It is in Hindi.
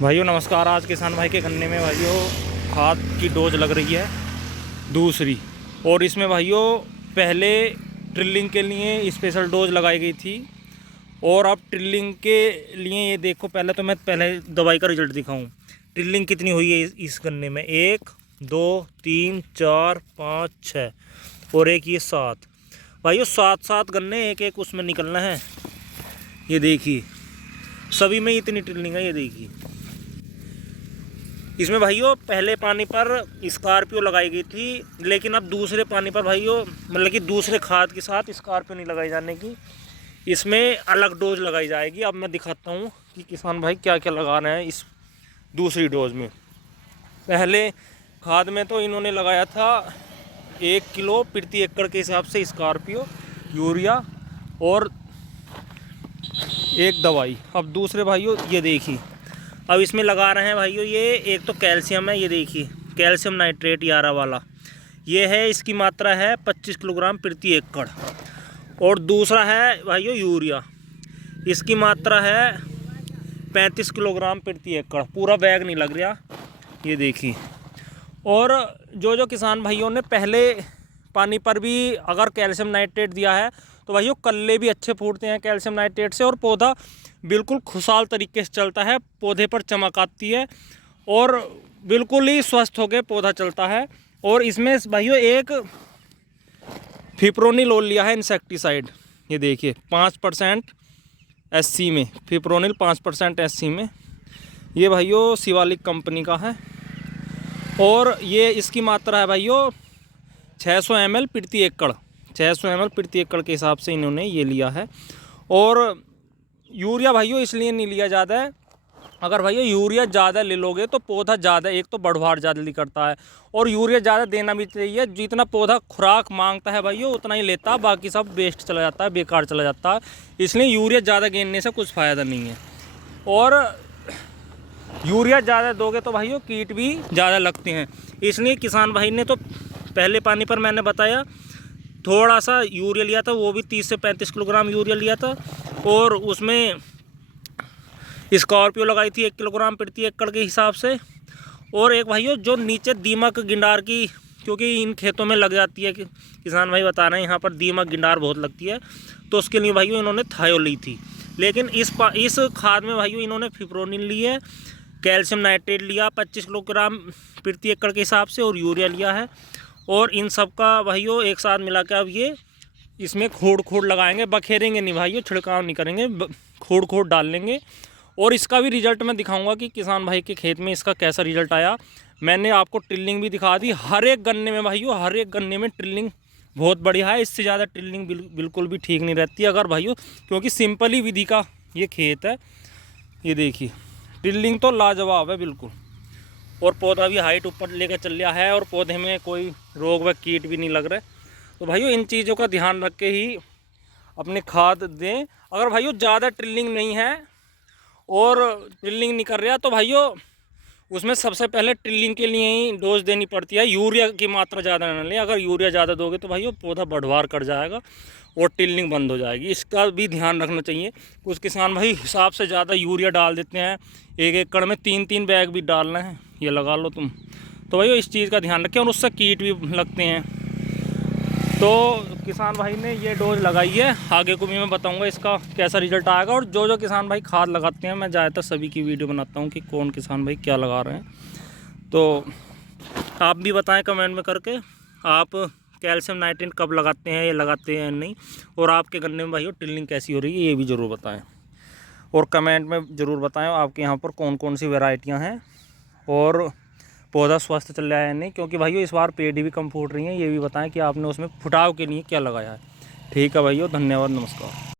भाइयों नमस्कार। आज किसान भाई के गन्ने में भाइयों खाद की डोज लग रही है दूसरी। और इसमें भाइयों पहले ट्रिलिंग के लिए स्पेशल डोज लगाई गई थी और अब ट्रिलिंग के लिए ये देखो। पहले दवाई का रिजल्ट दिखाऊं। ट्रिलिंग कितनी हुई है इस गन्ने में, 1 2 3 4 5 6 और एक ये 7। भाइयों 7 गन्ने एक एक उसमें निकलना है। ये देखिए सभी में इतनी ट्रिलिंग है। ये देखिए इसमें भाइयों पहले पानी पर स्कॉर्पियो लगाई गई थी, लेकिन अब दूसरे पानी पर भाइयों मतलब कि दूसरे खाद के साथ स्कॉर्पियो नहीं लगाई जाने की, इसमें अलग डोज लगाई जाएगी। अब मैं दिखाता हूँ कि किसान भाई क्या क्या लगा रहे हैं इस दूसरी डोज में। पहले खाद में तो इन्होंने लगाया था 1 किलो प्रति एकड़ के हिसाब से स्कॉर्पियो, यूरिया और एक दवाई। अब दूसरे भाइयों ये देखिए अब इसमें लगा रहे हैं भाइयों। ये एक तो कैल्शियम है, ये देखिए कैल्शियम नाइट्रेट 11 वाला, ये है, इसकी मात्रा है 25 किलोग्राम प्रति एकड़। और दूसरा है भाइयों यूरिया, इसकी मात्रा है 35 किलोग्राम प्रति एकड़। पूरा बैग नहीं लग रहा, ये देखिए। और जो किसान भाइयों ने पहले पानी पर भी अगर कैल्शियम नाइट्रेट दिया है तो भाइयों कल्ले भी अच्छे फूटते हैं कैल्शियम नाइट्रेट से, और पौधा बिल्कुल खुशहाल तरीके से चलता है, पौधे पर चमक आती है और बिल्कुल ही स्वस्थ होकर पौधा चलता है। और इसमें भाइयों एक फिप्रोनिल लिया है इंसेक्टिसाइड, ये देखिए 5% SC में, फिप्रोनिल 5% SC में। ये भाइयों शिवालिक कंपनी का है और ये इसकी मात्रा है भाइयों 600 ml प्रति एकड़, 600 ml प्रति एकड़ के हिसाब से इन्होंने ये लिया है। और यूरिया भाइयों इसलिए नहीं लिया ज़्यादा है, अगर भाइयों यूरिया ज़्यादा ले लोगे तो पौधा ज़्यादा, एक तो बढ़वार जल्दी करता है, और यूरिया ज़्यादा देना भी चाहिए। जितना पौधा खुराक मांगता है भाइयों उतना ही लेता है, बाकी सब वेस्ट चला जाता है, बेकार चला जाता है। इसलिए यूरिया ज़्यादा गिनने से कुछ फ़ायदा नहीं है। और यूरिया ज़्यादा दोगे तो भाइयों कीट भी ज़्यादा लगते हैं। इसलिए किसान भाई ने तो पहले पानी पर मैंने बताया थोड़ा सा यूरिया लिया था, वो भी 30 से 35 किलोग्राम यूरिया लिया था, और उसमें स्कॉर्पियो लगाई थी 1 किलोग्राम प्रति एकड़ के हिसाब से। और एक भाइयों जो नीचे दीमक गिंडार की, क्योंकि इन खेतों में लग जाती है, कि किसान भाई बता रहे हैं यहाँ पर दीमक गिंडार बहुत लगती है, तो उसके लिए भाइयों इन्होंने थायो ली थी। लेकिन इस खाद में भाइयों इन्होंने फिप्रोनिल ली है, कैल्शियम नाइट्रेट लिया 25 किलोग्राम प्रति एकड़ के हिसाब से, और यूरिया लिया है। और इन सब का भाइयों एक साथ मिला के अब ये इसमें खोड़ लगाएंगे, बखेरेंगे नहीं भाइयों, छिड़काव नहीं करेंगे, खोड़ डाल लेंगे। और इसका भी रिजल्ट मैं दिखाऊंगा कि किसान भाई के खेत में इसका कैसा रिजल्ट आया। मैंने आपको ट्रिलिंग भी दिखा दी हर एक गन्ने में भाइयों, हर एक गन्ने में ट्रिलिंग बहुत बढ़िया है। इससे ज़्यादा ट्रिलिंग बिल्कुल भी ठीक नहीं रहती अगर भाइयों, क्योंकि सिंपल ही विधि का ये खेत है। ये देखिए ट्रिलिंग तो लाजवाब है बिल्कुल, और पौधा भी हाइट ऊपर लेकर चल रहा है, और पौधे में कोई रोग व कीट भी नहीं लग रहे। तो भाइयों इन चीज़ों का ध्यान रख के ही अपने खाद दें। अगर भाइयों ज़्यादा ट्रिलिंग नहीं है और ट्रिलिंग नहीं कर रहा तो भाइयों उसमें सबसे पहले ट्रिलिंग के लिए ही डोज देनी पड़ती है। यूरिया की मात्रा ज़्यादा ना लें, अगर यूरिया ज़्यादा दोगे तो भाइयों पौधा बढ़वार कर जाएगा और ट्रिलिंग बंद हो जाएगी। इसका भी ध्यान रखना चाहिए। कुछ किसान भाई हिसाब से ज़्यादा यूरिया डाल देते हैं, 1 एकड़ में 3 बैग भी डालना है, ये लगा लो तुम। तो भाइयों इस चीज़ का ध्यान रखें, और उससे कीट भी लगते हैं। तो किसान भाई ने ये डोज लगाई है, आगे को भी मैं बताऊंगा इसका कैसा रिजल्ट आएगा। और जो किसान भाई खाद लगाते हैं, मैं ज़्यादातर सभी की वीडियो बनाता हूँ कि कौन किसान भाई क्या लगा रहे हैं। तो आप भी बताएं कमेंट में करके, आप कैल्शियम नाइट्रेट कब लगाते हैं, ये लगाते हैं नहीं, और आपके गन्ने में भाइयों ट्रिलिंग कैसी हो रही है ये भी ज़रूर बताएँ, और कमेंट में ज़रूर बताएँ आपके यहाँ पर कौन कौन सी वेराइटियाँ हैं और पौधा स्वस्थ चल रहा है नहीं। क्योंकि भाइयों इस बार पेड़ भी कम फूट रही हैं, ये भी बताएं कि आपने उसमें फुटाव के लिए क्या लगाया है। ठीक है भाइयों, धन्यवाद, नमस्कार।